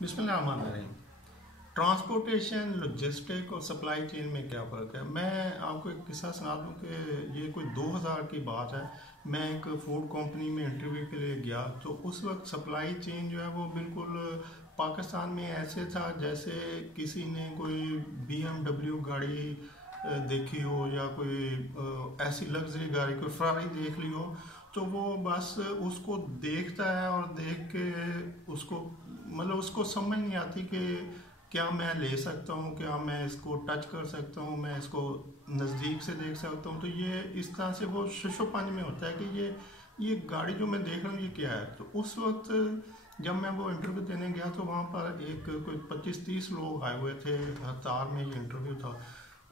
बिस्मिल्लाहिर्रहमानिर्रहीम। Transportation, logistic और supply chain में क्या फ़र्क है। मैं आपको एक किस्सा सुना दूं कि ये कोई 2000 की बात है। मैं एक फूड कंपनी में इंटरव्यू के लिए गया, तो उस वक्त सप्लाई चेन जो है वो बिल्कुल पाकिस्तान में ऐसे था जैसे किसी ने कोई BMW गाड़ी देखी हो, या कोई ऐसी लग्जरी गाड़ी, कोई फरारी देख ली हो, तो वो बस उसको देखता है और देख के उसको मतलब उसको समझ नहीं आती कि क्या मैं ले सकता हूँ, क्या मैं इसको टच कर सकता हूँ, मैं इसको नज़दीक से देख सकता हूँ। तो ये इस तरह से वो शशोपंज में होता है कि ये गाड़ी जो मैं देख रहा हूँ ये क्या है। तो उस वक्त जब मैं वो इंटरव्यू देने गया तो वहाँ पर एक कोई 25-30 लोग आए हुए थे। हतार में ये इंटरव्यू था,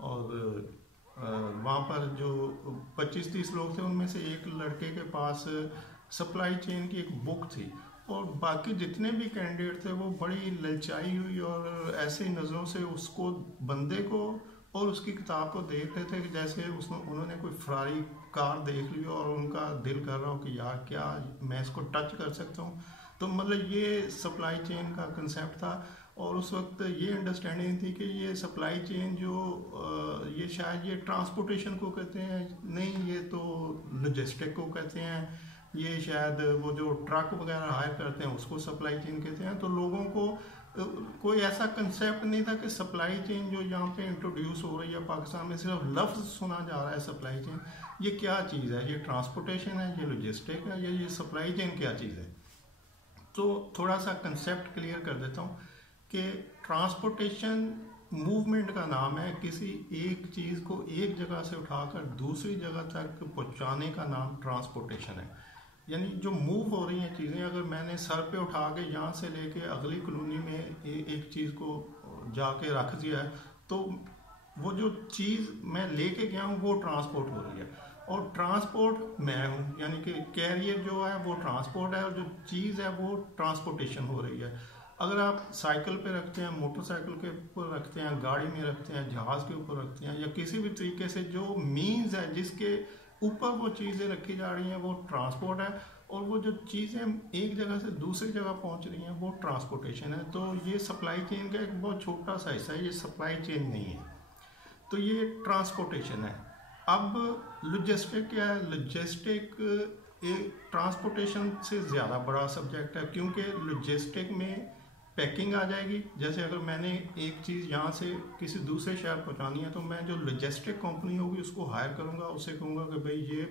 और वहाँ पर जो 25-30 लोग थे उनमें से एक लड़के के पास सप्लाई चेन की एक बुक थी, और बाकी जितने भी कैंडिडेट थे वो बड़ी ललचाई हुई और ऐसे नज़रों से उसको, बंदे को और उसकी किताब को देख रहे थे कि जैसे उन्होंने कोई फरारी कार देख ली और उनका दिल कर रहा हो कि यार क्या मैं इसको टच कर सकता हूँ। तो मतलब ये सप्लाई चेन का कंसेप्ट था। और उस वक्त ये अंडरस्टैंडिंग थी कि ये सप्लाई चेन जो ये शायद ये ट्रांसपोर्टेशन को कहते हैं, नहीं ये तो लॉजिस्टिक को कहते हैं, ये शायद वो जो ट्रक वगैरह हायर करते हैं उसको सप्लाई चेन कहते हैं। तो लोगों को कोई ऐसा कंसेप्ट नहीं था कि सप्लाई चेन जो यहाँ पे इंट्रोड्यूस हो रही है पाकिस्तान में, सिर्फ लफ्ज़ सुना जा रहा है सप्लाई चेन। ये क्या चीज़ है, ये ट्रांसपोर्टेशन है, ये लॉजिस्टिक है, या ये सप्लाई चेन क्या चीज़ है। तो थोड़ा सा कंसेप्ट क्लियर कर देता हूँ कि ट्रांसपोर्टेशन मूवमेंट का नाम है। किसी एक चीज़ को एक जगह से उठाकर दूसरी जगह तक पहुँचाने का नाम ट्रांसपोर्टेशन है। यानी जो मूव हो रही हैं चीज़ें, अगर मैंने सर पे उठा के यहाँ से लेके अगली कॉलोनी में एक चीज़ को जाके रख दिया है, तो वो जो चीज़ मैं लेके गया हूँ वो ट्रांसपोर्ट हो रही है, और ट्रांसपोर्ट मैं हूँ, यानी कि कैरियर जो है वो ट्रांसपोर्ट है, और जो चीज़ है वो ट्रांसपोर्टेशन हो रही है। अगर आप साइकिल पे रखते हैं, मोटरसाइकिल के ऊपर रखते हैं, गाड़ी में रखते हैं, जहाज़ के ऊपर रखते हैं, या किसी भी तरीके से जो मीन्स है जिसके ऊपर वो चीज़ें रखी जा रही हैं वो ट्रांसपोर्ट है, और वो जो चीज़ें एक जगह से दूसरी जगह पहुंच रही हैं वो ट्रांसपोर्टेशन है। तो ये सप्लाई चेन का एक बहुत छोटा सा हिस्सा है, ये सप्लाई चेन नहीं है। तो ये ट्रांसपोर्टेशन है। अब लॉजिस्टिक क्या है। लॉजिस्टिक एक ट्रांसपोर्टेशन से ज़्यादा बड़ा सब्जेक्ट है, क्योंकि लॉजिस्टिक में पैकिंग आ जाएगी। जैसे अगर मैंने एक चीज़ यहाँ से किसी दूसरे शहर पहुँचानी है, तो मैं जो लॉजिस्टिक कंपनी होगी उसको हायर करूँगा, उससे कहूँगा कि भाई ये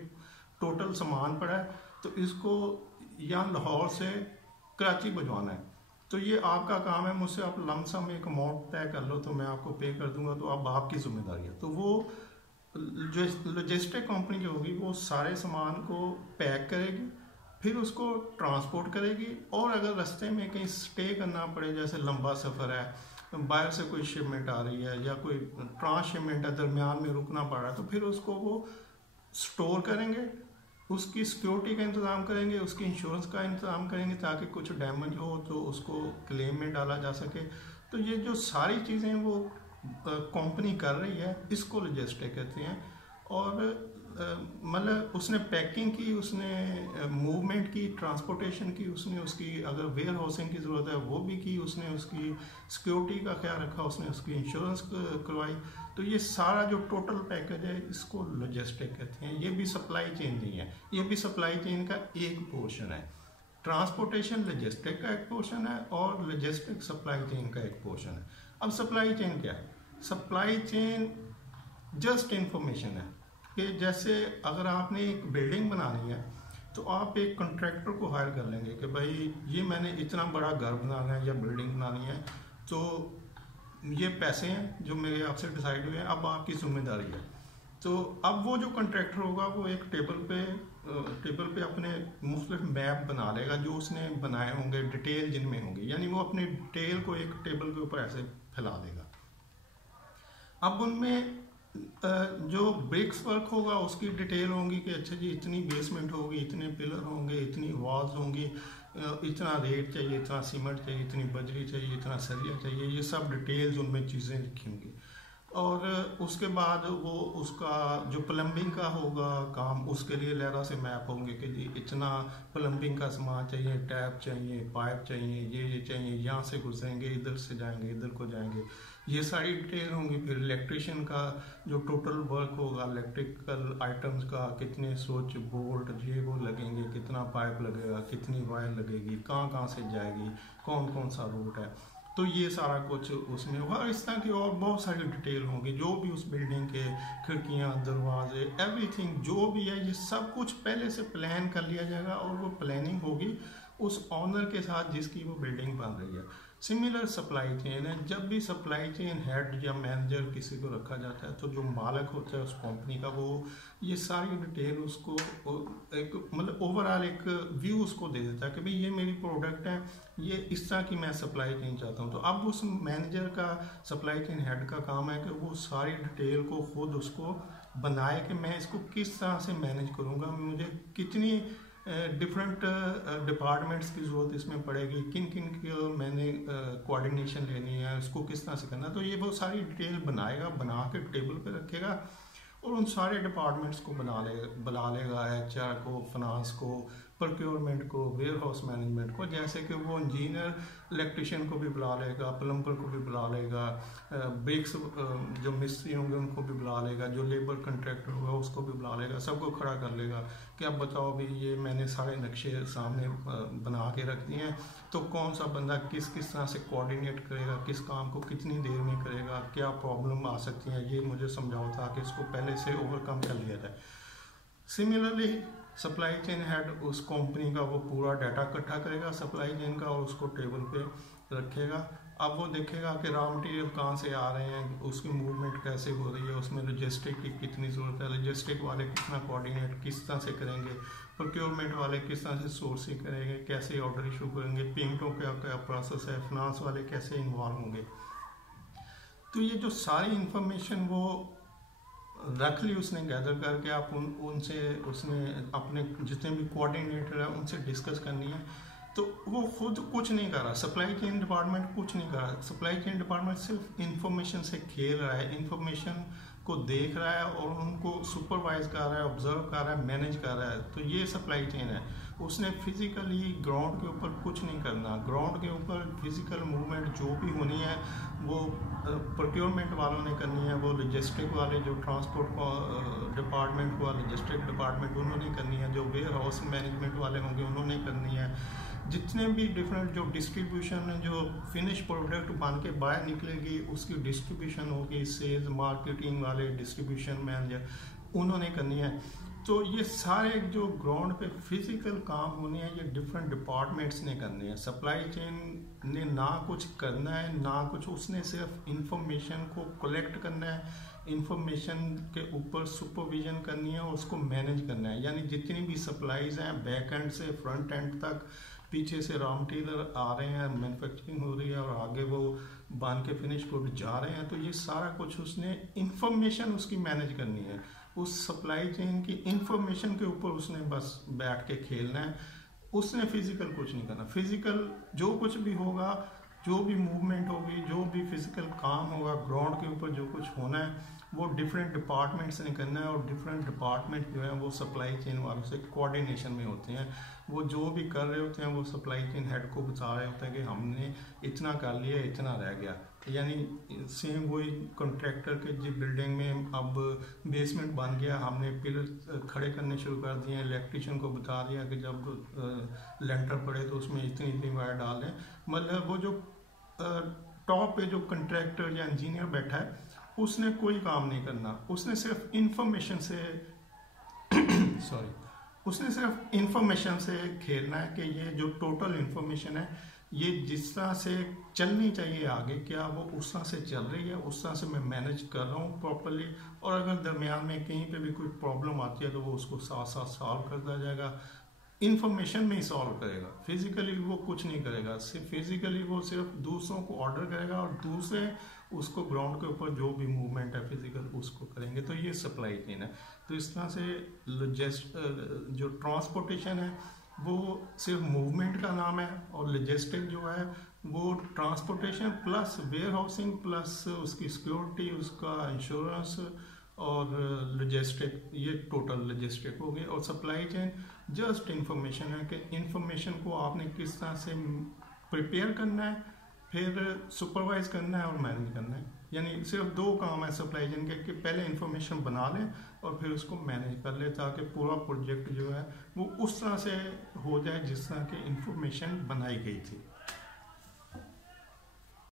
टोटल सामान पड़ा है, तो इसको यहाँ लाहौर से कराची भिजवाना है। तो ये आपका काम है, मुझसे आप लमसम एक अमाउंट तय कर लो तो मैं आपको पे कर दूंगा, तो अब आपकी जिम्मेदारी है। तो वो जो लॉजिस्टिक कंपनी जो होगी वो सारे सामान को पैक करेगी, फिर उसको ट्रांसपोर्ट करेगी, और अगर रास्ते में कहीं स्टे करना पड़े, जैसे लंबा सफ़र है, बाहर से कोई शिपमेंट आ रही है या कोई ट्रांसशिपमेंट है, दरमियान में रुकना पड़ रहा है, तो फिर उसको वो स्टोर करेंगे, उसकी सिक्योरिटी का इंतज़ाम करेंगे, उसकी इंश्योरेंस का इंतज़ाम करेंगे ताकि कुछ डैमेज हो तो उसको क्लेम में डाला जा सके। तो ये जो सारी चीज़ें वो कंपनी कर रही है, इसको लॉजिस्टिक कहते हैं। और मतलब उसने पैकिंग की, उसने मूवमेंट की, ट्रांसपोर्टेशन की, उसने उसकी अगर वेयर हाउसिंग की ज़रूरत है वो भी की, उसने उसकी सिक्योरिटी का ख्याल रखा, उसने उसकी इंश्योरेंस करवाई। तो ये सारा जो टोटल पैकेज है इसको लॉजिस्टिक कहते हैं। ये भी सप्लाई चेन नहीं है, ये भी सप्लाई चेन का एक पोर्शन है। ट्रांसपोर्टेशन लॉजिस्टिक का एक पोर्शन है, और लॉजिस्टिक सप्लाई चेन का एक पोर्शन है। अब सप्लाई चेन क्या है। सप्लाई चेन जस्ट इंफॉर्मेशन है कि जैसे अगर आपने एक बिल्डिंग बनानी है तो आप एक कॉन्ट्रैक्टर को हायर कर लेंगे कि भाई ये मैंने इतना बड़ा घर बनाना है या बिल्डिंग बनानी है, तो ये पैसे हैं जो मेरे आपसे डिसाइड हुए हैं, अब आपकी जिम्मेदारी है। तो अब वो जो कॉन्ट्रैक्टर होगा वो एक टेबल पे अपने मुख्तलिफ मैप बना लेगा जो उसने बनाए होंगे, डिटेल जिनमें होंगी, यानी वो अपनी डिटेल को एक टेबल के ऊपर ऐसे फैला देगा। अब उनमें जो ब्रिक्स वर्क होगा उसकी डिटेल होंगी कि अच्छा जी इतनी बेसमेंट होगी, इतने पिलर होंगे, इतनी वॉल्स होंगी, इतना रेत चाहिए, इतना सीमेंट चाहिए, इतनी बजरी चाहिए, इतना सरिया चाहिए, ये सब डिटेल्स उनमें चीज़ें लिखी होंगी। और उसके बाद वो उसका जो प्लम्बिंग का होगा काम, उसके लिए लहरा से मैप होंगे कि जी इतना प्लम्बिंग का सामान चाहिए, टैप चाहिए, पाइप चाहिए, ये चाहिए, यहाँ से गुजरेंगे, इधर से जाएंगे, इधर को जाएंगे, ये सारी डिटेल होंगी। फिर इलेक्ट्रिशियन का जो टोटल वर्क होगा, इलेक्ट्रिकल आइटम्स का, कितने स्विच बोल्ट ये वो लगेंगे, कितना पाइप लगेगा, कितनी वायर लगेगी, कहाँ कहाँ से जाएगी, कौन कौन सा रूट है, तो ये सारा कुछ उसमें होगा। इस तरह की और बहुत सारी डिटेल होंगी, जो भी उस बिल्डिंग के खिड़कियाँ, दरवाजे, एवरीथिंग जो भी है, ये सब कुछ पहले से प्लान कर लिया जाएगा और वो प्लानिंग होगी उस ऑनर के साथ जिसकी वो बिल्डिंग बन रही है। सिमिलर सप्लाई चेन है, जब भी सप्लाई चेन हेड या मैनेजर किसी को रखा जाता है तो जो मालिक होता है उस कंपनी का, वो ये सारी डिटेल उसको एक मतलब ओवरऑल एक व्यू उसको दे देता है कि भाई ये मेरी प्रोडक्ट है, ये इस तरह की मैं सप्लाई चेन चाहता हूँ। तो अब उस मैनेजर का, सप्लाई चेन हेड का काम है कि वो सारी डिटेल को खुद उसको बनाए कि मैं इसको किस तरह से मैनेज करूँगा, मुझे कितनी डिफरेंट डिपार्टमेंट्स की ज़रूरत इसमें पड़ेगी, किन किन की मैंने कोऑर्डिनेशन लेनी है, उसको किस तरह से करना है। तो ये वो सारी डिटेल बनाएगा, बना के टेबल पे रखेगा और उन सारे डिपार्टमेंट्स को बुला लेगा, HR को, फाइनेंस को, प्रोक्योरमेंट को, वेयर हाउस मैनेजमेंट को, जैसे कि वो इंजीनियर इलेक्ट्रिशियन को भी बुला लेगा, प्लम्बर को भी बुला लेगा, ब्रिक्स जो मिस्त्री होंगे उनको भी बुला लेगा, जो लेबर कंट्रैक्टर होगा उसको भी बुला लेगा, सबको खड़ा कर लेगा कि अब बताओ भी ये मैंने सारे नक्शे सामने बना के रख दिए हैं, तो कौन सा बंदा किस किस तरह से कोऑर्डिनेट करेगा, किस काम को कितनी देर में करेगा, क्या प्रॉब्लम आ सकती है, ये मुझे समझाओ ताकि इसको पहले से ओवरकम कर लिया जाए। सिमिलरली सप्लाई चेन हेड उस कंपनी का वो पूरा डाटा इकट्ठा करेगा सप्लाई चेन का और उसको टेबल पे रखेगा। अब वो देखेगा कि रॉ मटेरियल कहाँ से आ रहे हैं, उसकी मूवमेंट कैसे हो रही है, उसमें लॉजिस्टिक की कितनी ज़रूरत है, लॉजिस्टिक वाले कितना कोऑर्डिनेट किस तरह से करेंगे, प्रोक्योरमेंट वाले किस तरह से सोर्सिंग करेंगे, कैसे ऑर्डर इशू करेंगे, पेमेंटों का क्या प्रोसेस है, फाइनेंस वाले कैसे इन्वॉल्व होंगे। तो ये जो सारी इंफॉर्मेशन वो रख ली उसने गैदर करके, आप उनसे उसने अपने जितने भी कोऑर्डिनेटर है उनसे डिस्कस करनी है। तो वो खुद कुछ नहीं कर रहा, सप्लाई चेन डिपार्टमेंट कुछ नहीं कर रहा, सप्लाई चेन डिपार्टमेंट सिर्फ इंफॉर्मेशन से खेल रहा है, इंफॉर्मेशन को देख रहा है और उनको सुपरवाइज कर रहा है, ऑब्जर्व कर रहा है, मैनेज कर रहा है। तो ये सप्लाई चेन है। उसने फिजिकली ग्राउंड के ऊपर कुछ नहीं करना, ग्राउंड के ऊपर फिजिकल मूवमेंट जो भी होनी है वो प्रोक्योरमेंट वालों ने करनी है, वो लॉजिस्टिक वाले जो ट्रांसपोर्ट डिपार्टमेंट हुआ, लॉजिस्टिक डिपार्टमेंट उन्होंने करनी है, जो वेयर हाउस मैनेजमेंट वाले होंगे उन्होंने करनी है, जितने भी डिफरेंट जो डिस्ट्रीब्यूशन जो फिनिश प्रोडक्ट बन के बाहर निकलेगी उसकी डिस्ट्रीब्यूशन होगी, सेल्स मार्केटिंग वाले, डिस्ट्रीब्यूशन मैनेजर उन्होंने करनी है। तो ये सारे जो ग्राउंड पे फिजिकल काम होने हैं ये डिफरेंट डिपार्टमेंट्स ने करने हैं। सप्लाई चेन ने ना कुछ करना है ना कुछ, उसने सिर्फ इंफॉर्मेशन को कलेक्ट करना है, इंफॉर्मेशन के ऊपर सुपरविजन करनी है और उसको मैनेज करना है। यानी जितनी भी सप्लाईज हैं बैक एंड से फ्रंट एंड तक, पीछे से रॉ मटेरियल आ रहे हैं, मैन्युफैक्चरिंग हो रही है और आगे वो बन के फिनिश प्रोडक्ट जा रहे हैं, तो ये सारा कुछ उसने इंफॉर्मेशन उसकी मैनेज करनी है। उस सप्लाई चेन की इंफॉर्मेशन के ऊपर उसने बस बैठ के खेलना है, उसने फिजिकल कुछ नहीं करना। फिजिकल जो कुछ भी होगा, जो भी मूवमेंट होगी, जो भी फिजिकल काम होगा ग्राउंड के ऊपर, जो कुछ होना है वो डिफरेंट डिपार्टमेंट्स ने करना है और डिफरेंट डिपार्टमेंट जो है वो सप्लाई चेन वालों से कोऑर्डिनेशन में होते हैं। वो जो भी कर रहे होते हैं वो सप्लाई चेन हेड को बता रहे होते हैं कि हमने इतना कर लिया, इतना रह गया। यानी सेम वही कॉन्ट्रैक्टर के जी बिल्डिंग में अब बेसमेंट बन गया, हमने पिलर खड़े करने शुरू कर दिए, इलेक्ट्रिशियन को बता दिया कि जब लेंटर पड़े तो उसमें इतनी इतनी वायर डाल दें। मतलब वो जो टॉप पे जो कॉन्ट्रैक्टर या इंजीनियर बैठा है उसने कोई काम नहीं करना, उसने सिर्फ इंफॉर्मेशन से उसने सिर्फ इंफॉर्मेशन से खेलना है कि ये जो टोटल इंफॉर्मेशन है ये जिस तरह से चलनी चाहिए आगे, क्या वो उस तरह से चल रही है, उस तरह से मैं मैनेज कर रहा हूँ प्रॉपरली। और अगर दरमियान में कहीं पे भी कोई प्रॉब्लम आती है तो वो उसको साथ साथ सॉल्व करता जाएगा, इंफॉर्मेशन में ही सॉल्व करेगा। फिजिकली वो कुछ नहीं करेगा, सिर्फ फिजिकली वो सिर्फ दूसरों को ऑर्डर करेगा और दूसरे उसको ग्राउंड के ऊपर जो भी मूवमेंट है फिजिकल उसको करेंगे। तो ये सप्लाई चेन है। तो इस तरह से जो ट्रांसपोर्टेशन है वो सिर्फ मूवमेंट का नाम है और लॉजिस्टिक जो है वो transportation plus warehousing plus उसकी सिक्योरिटी, उसका इंश्योरेंस और लॉजिस्टिक, ये टोटल लॉजिस्टिक हो गई। और सप्लाई चेन जस्ट इंफॉर्मेशन है कि इंफॉर्मेशन को आपने किस तरह से प्रिपेयर करना है, फिर सुपरवाइज करना है और मैनेज करना है। यानी सिर्फ दो काम है सप्लाई चेन के, कि पहले इंफॉर्मेशन बना लें और फिर उसको मैनेज कर ले, ताकि पूरा प्रोजेक्ट जो है वो उस तरह से हो जाए जिस तरह की इंफॉर्मेशन बनाई गई थी।